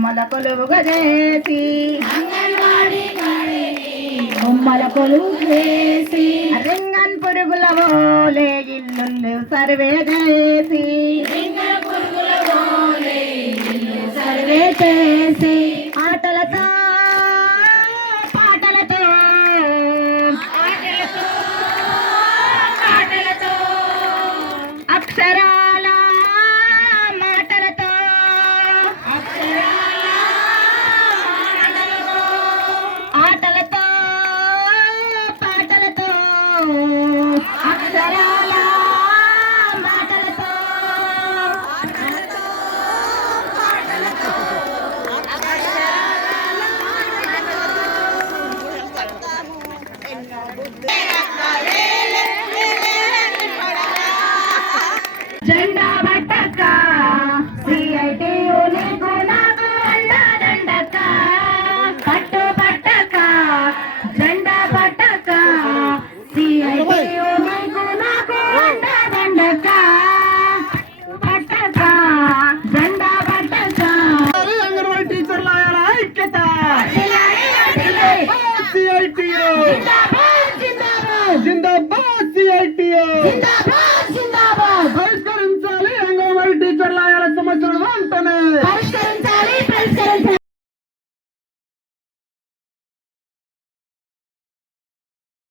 బొమ్మల కొలువుగా చేసి బొమ్మల కొలువు చేసి రింగన్ పురుగుల ఓలే ఇల్లు సర్వే చేసి సర్వే చేసి ఆటలతో పాటలతో అక్షరాల మాటలతో ఆటలతో పాటలతో అక్షరాల మాటలతో జెండా పట్టక సిఐటియు నీకు నాకు అండదండక పట్టు పట్టక జెండా పట్టక సిఐటియు నీకు నాకు అండదండక పట్టక జెండా పట్టక అంగన్వాడీ టీచర్ల ఐక్యత సిఐటియు జిందాబాద్ సిఐటియు